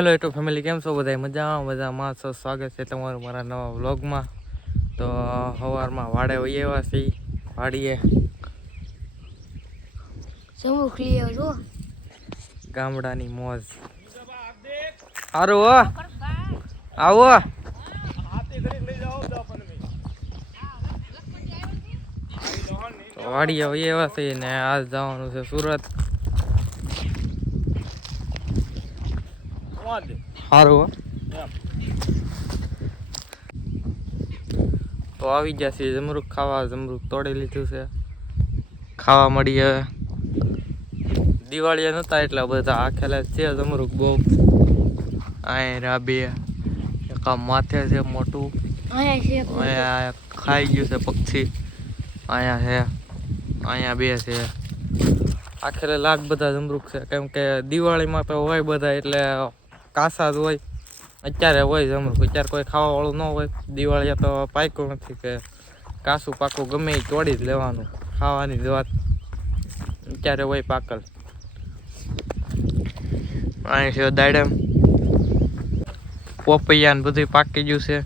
Hello એટો family કેમ છો બધા મજામાં મજામાં. છો સ્વાગત છે તમારું મારા નવા વ્લોગમાં. તો સવારમાં વાડે વહી એવા છીએ વાડીએ. ગામડાની મોજ. સારું હો. આવો. વાડીએ હોઈએ એવા છીએ ને આજ જવાનું છે સુરત. સારું તો આવી ગયા છે જમરૂક ખાવા જમરૂક તોડી લીધું છે. ખાવા મળી હવે. દિવાળીએ નતા એટલા બધા આખેલા છે જમરૂક બહુ. અહીં રા એક આ માથે છે મોટું. અહીંયા ખાઈ ગયું છે પક્ષી. અહીંયા છે અહીંયા બે છે. આખરે લાખ બધા જમરૂક છે. કેમ કે દિવાળીમાં તો હોય બધા એટલે કાસા જ હોય, અત્યારે હોય જમરૂક અત્યારે કોઈ ખાવા વાળું ન હોય. દિવાળીએ તો પાક્યું નથી કે કાસું પાકું ગમે એ તોડી જ લેવાનું. ખાવાની જ વાત. અત્યારે હોય પાકલ. અહીં છે દાડમ. પોપૈયા ને બધું પાકી ગયું છે.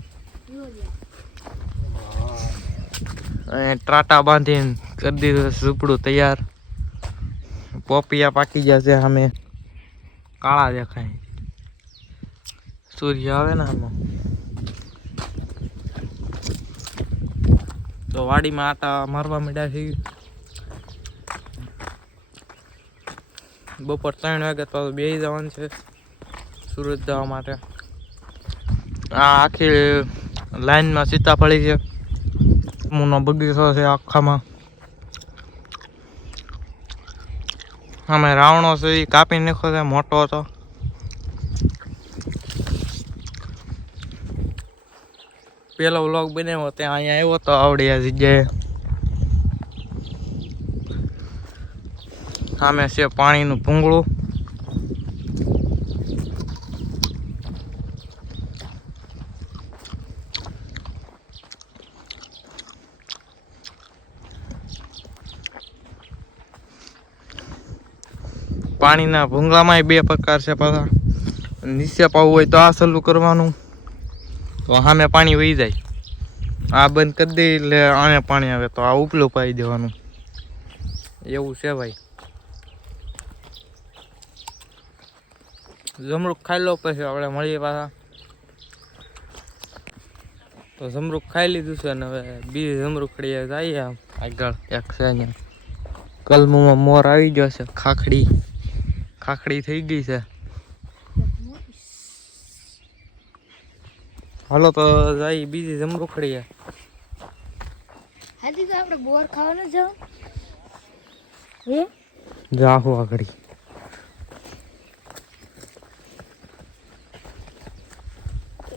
ટ્રાટા બાંધીને કરી દીધું ઝૂપડું તૈયાર. પોપિયા પાકી ગયા છે અમે કાળા દેખાય. સૂર્ય આવે ને આમાં. તો વાડીમાં આટા મારવા માંડ્યા છે. બપોર ત્રણ વાગે તો બેસી જવાનું છે સુરત જવા માટે. આ આખી લાઈનમાં સીતાફળી છે. મૂનો બગીચો છે આખામાં. અમે રાવણો છે એ કાપી નાખ્યો છે, મોટો હતો. પેલો વ્લોગ બનાવ્યો ત્યાં અહીંયા આવ્યો તો આવડી જગ્યાએ. સામે છે પાણીનું ભૂંગળું. પાણીના ભૂંગળામાં બે પ્રકાર છે પાછા. નીચે પાવું હોય તો આ સલું કરવાનું. તો સામે પાણી વહી જાય. આ બંધ કરી દે એટલે આને પાણી આવે તો આ ઉપલું પાઈ દેવાનું. એવું છે ભાઈ. જમરૂક ખાઈ લો પછી આપણે મળીએ પાછા. તો જમરૂક ખાઈ લીધું છે અને હવે બીજી જમરૂખડી જઈએ આગળ એક છે અહીંયા. કલમમાં મોર આવી ગયો છે. ખાખડી. ખાખડી થઈ ગઈ છે. હાલો તો જાય બીજી જમરૂખડી હાથી તો આપણે બોર ખાવાનું છે. હે જાહુ આગળ.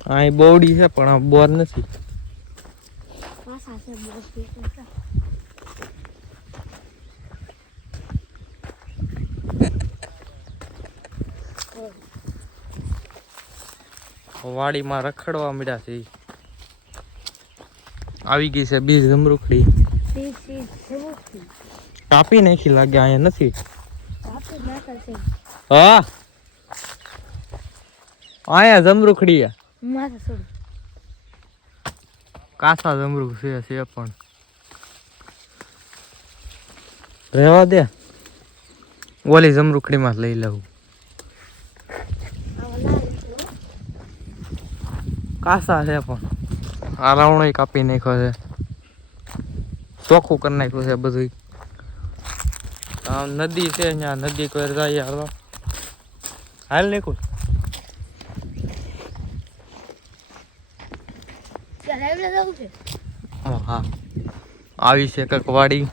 આ બોવડી છે પણ આ બોર નથી. પાસા છે બોર. વાડીમાં રખડવા મળ્યા છે. આવી ગઈ છે બીજ જમરૂખડી. કાપી નાખી લાગે અહીંયા નથી. હા. અહીંયા જમરૂખડી કાસા જમરૂખ છે છે પણ. રહેવા દે. ઓલી જમરૂખડીમાં લઈ લઉં આવા લાલ કાસા છે પણ. આ રાવણો કાપી નાખ્યો છે. ચોખ્ખું કરી નાખ્યું છે બધું આમ નદી છે અહીંયા નદી કોઈ જાય હાલો. હાલ નીકળ. ત્યાં હા. આવી છે કંઈક વાડી.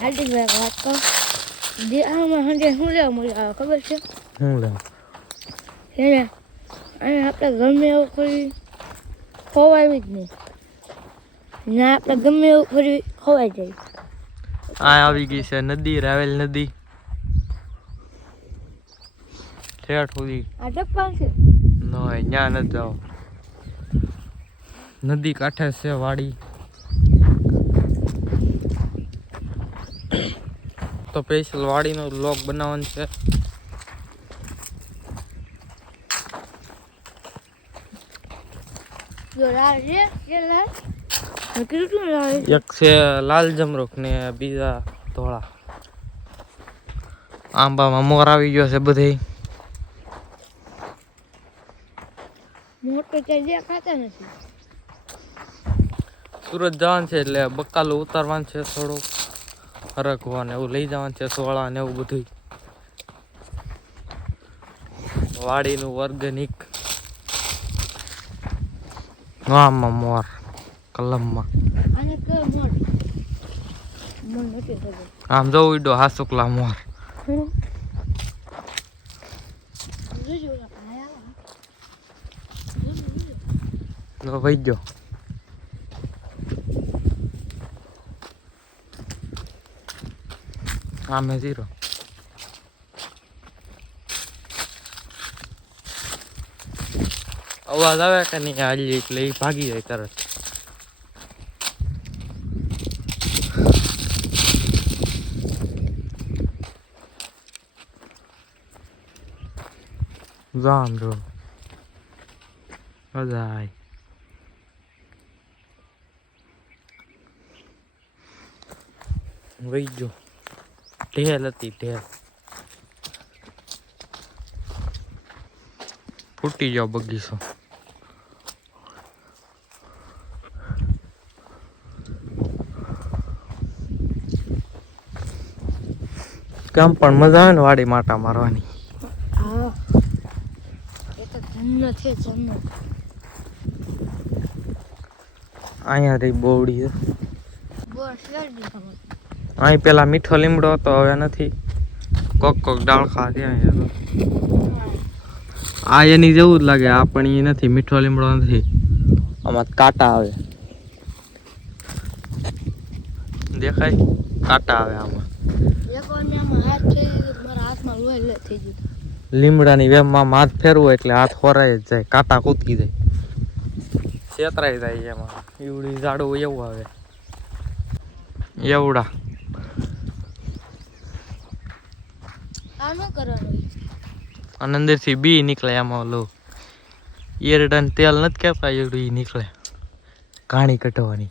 હાથી ભાઈ વાત કહો આમાં સાંજે શું લેવા મળ્યું? આવે ખબર છે? હું લે હે અને આપણે ગમે એવું કરી ખોવાવી જ નહીં. ને આપણે ગમે એવું કરી ખોવાઈ જાય. આ આવી ગઈ છે નદી રાવેલ નદી. ઠેઠ સુધી. આ ટપ્પા છે? નહીં ત્યાં નથી જાવ નદી કાંઠે છે વાડી. તો સ્પેશિયલ વાડીનો લોક બનાવવાનો છે. એક છે લાલ જમરૂખ ને બીજા ધોળા. આંબામાં મોર આવી ગયો છે બધે દેખાતા નથી. સુરત જવાનું છે એટલે બકાલું ઉતારવાનું છે થોડુંક. હરકવા ને એવું લઈ જવાનું છે સોળા ને એવું બધું વાડીનું ઓર્ગેનિક આમાં મોર કલમમાં. આમ જવું ઈડો હાસુકલા મોર. વહી ગયો. આમે ઝીરો અવાજ આવે કે નહીં? હાલી એટલે એ ભાગી જાય તરત. જામ જો. મજા આવી વહી ઢેલ હતી ઢેલ. ફૂટી જાવ બગીચો. કેમ પણ મજા આવે ને વાડી માટા મારવાની. અહીંયા રહી બોવડી ખબર. અહીં પેલા મીઠો લીમડો હતો, હવે નથી. કોક કોક ડાળખા છે આ એની જેવું જ લાગે, આ પણ એ નથી, મીઠો લીમડો નથી. આમાં કાંટા આવે. દેખાય? કાંટા આવે આમાં. લીમડાની વેમમાં હાથ ફેરવો એટલે હાથ ખોરાઈ જ જાય, કાંટા કૂદકી જાય છેતરાઈ જાય એમાં. એવડી ઝાડું એવું આવે. એવડા. આ ન કરવાનું? અને અંદરથી બી નીકળે આમાં ઓલું. એરડા તેલ નથી એવડું ઈ નીકળે. ઘાણી કટવાની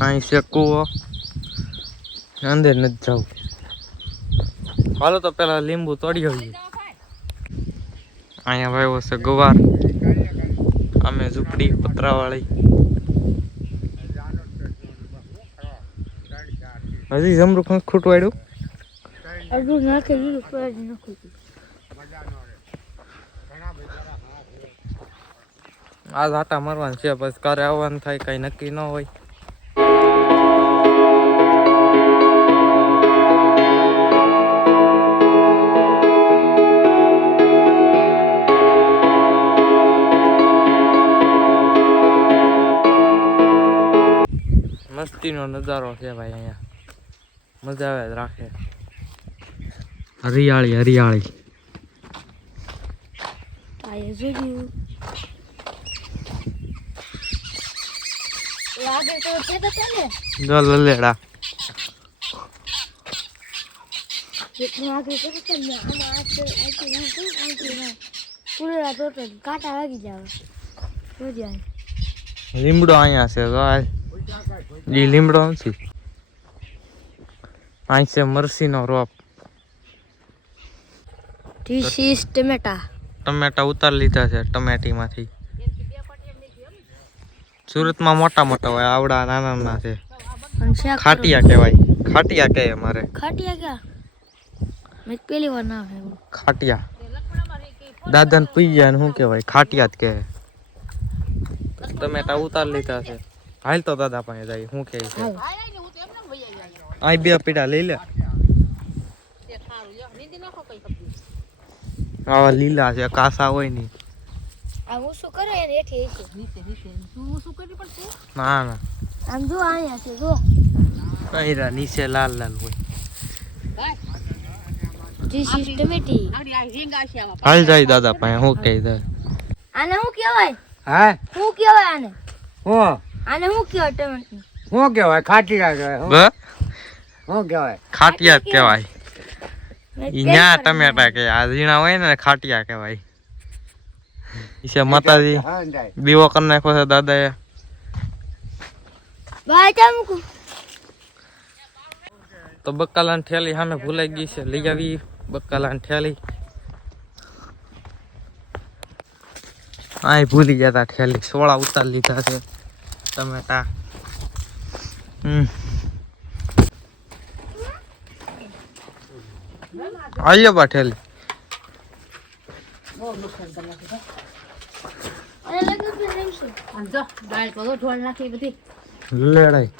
અહીં છે કૂવો. અંદર નથી જવું. હાલો તો પેલા લીંબુ તોડી આવીએ. અહીંયા ભાઈ છે ગવાર. ઝૂંપડી પતરાવાળી. હજી જમરૂખ નાખી દીધું ફરી નાખી આ આટા મારવાનું છે બસ ઘરે આવવાનું થાય કઈ નક્કી ન હોય. મસ્તીનો નજારો છે ભાઈ અહીંયા. મજા આવે રાખે. હરિયાળી હરિયાળી. લલેડા. લીમડો અહીંયા છે ઈ લીમડો નથી. અહીં છે મરસીનો રોપ. ધીસ ઇઝ ટમેટા ટમેટા ઉતાર લીધા છે ટમેટીમાંથી. સુરતમાં મોટા મોટા હોય આવડા નાના નાના છે ખાટિયા કહેવાય. ખાટિયા કહે અમારે. ખાટિયા ક્યાં? મેં પેલી વાર ના ખાટિયા. દાદાને પી ગયા ને શું કહેવાય? ખાટિયા જ કહે. ટમેટા ઉતાર લીધા છે. હાલ તો દાદા પાસે જાય શું કે છે? હાલ. બે પીડા લઈ લે. આ લીલા છે કાસા હોય નહીં. આ હું શું કરે એને હેઠે હેઠે? ના ના. આમ જો અહીંયા છે જો. કઈરા નીચે લાલ લાલ હોય. જી સિસ્ટમેટિક હાલ જાય દાદા પાસે હું કહી દે આને શું કહેવાય? હા? શું કહેવાય આને? હું. આને શું કહેવાય ટમેટું શું કહેવાય? ખાટિયા કહેવાય શું- કહેવાય? ખાટિયા જ કહેવાય. ઈયા ન્યા ટમેટા કે આ ઝીણા હોય ને ખાટિયા કહેવાય. ઈસે છે માતાજી. દીવો કરી નાખ્યો છે દાદાએ. તો બક્કાલાન ઠેલી સામે ભૂલાઈ ગઈ છે. લઈ આવી બક્કાલાન ઠેલી. આય ભૂલી ગયા તા ઠેલી. સોળા ઉતાર લીધા છે. ટમેટા હમ. આલ્યો બા ઠેલી અને લગન પર રમશું લેડાઈ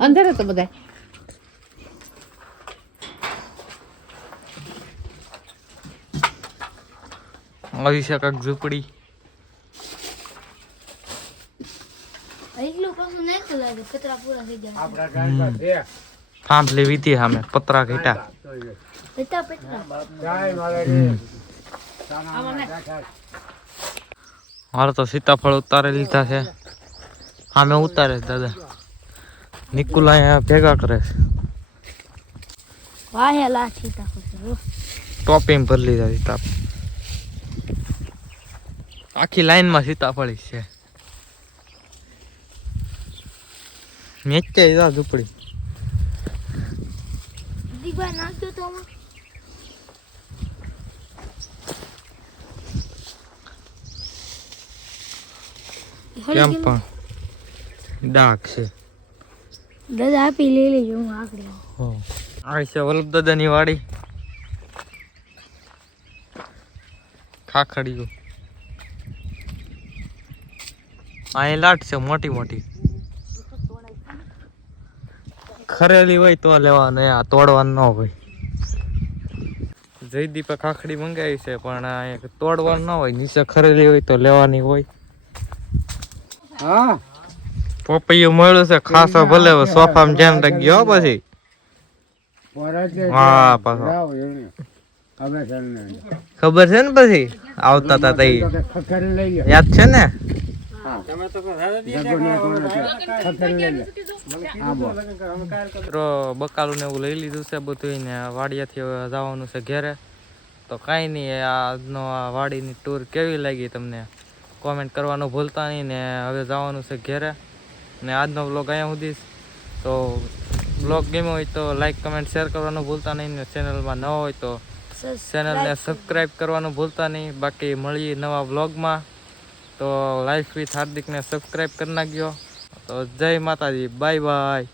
અંદર તો બધા આવી છે કાંક ઝૂંપડી છે. થાંભલી વીતી સામે પતરા ઘીટા. મારે તો સીતાફળ ઉતારે લીધા છે. સામે ઉતારે દાદા. નિકુલ અહીંયા ભેગા કરે છે. વાહે લાઠી તાકો છે હો. ટોપી ભરી લીધા સીતાફળ. આખી લાઈનમાં સીતાફળી છે. મેચે જા ઝૂપડી. દીવા નાખજો તો કેમ પણ? ડાક છે. દાદા આપી લઈ લેજો હું આગળ હો. આ છે વલ્લભ દાદાની વાડી. ખાખડીઓ. અહીં લાટ છે મોટી મોટી. ખરેલી હોય તો લેવાનું આ તોડવાનું ન હોય. જયદીપે ખાખડી મંગાવી છે પણ તોડવાનું ન હોય નીચે ખરેલી હોય તો લેવાની હોય. હા. પપૈયું મળ્યું છે ખાસો ભલે સોફામાં જેમ તક ગયો પછી. હા, પાછો. ખબર છે ને પછી? આવતા તા તઈ. યાદ છે ને? બકાલું ને એવું લઈ લીધું છે બધું ને વાડિયાથી હવે જવાનું છે ઘેરે. તો કાંઈ નહીં આજનો આ વાડીની ટૂર કેવી લાગી તમને? કોમેન્ટ કરવાનું ભૂલતા નહીં ને હવે જવાનું છે ઘેરે. ને આજનો બ્લોગ અહીંયા સુધી. તો બ્લોગ ગમ્યો હોય તો લાઈક કમેન્ટ શેર કરવાનું ભૂલતા નહીં ને ચેનલમાં ન હોય તો ચેનલને સબસ્ક્રાઈબ કરવાનું ભૂલતા નહીં. બાકી મળીએ નવા વ્લોગમાં તો લાઈફ વિથ હાર્દિકને સબસ્ક્રાઈબ કરી નાખજો. તો જય માતાજી બાય બાય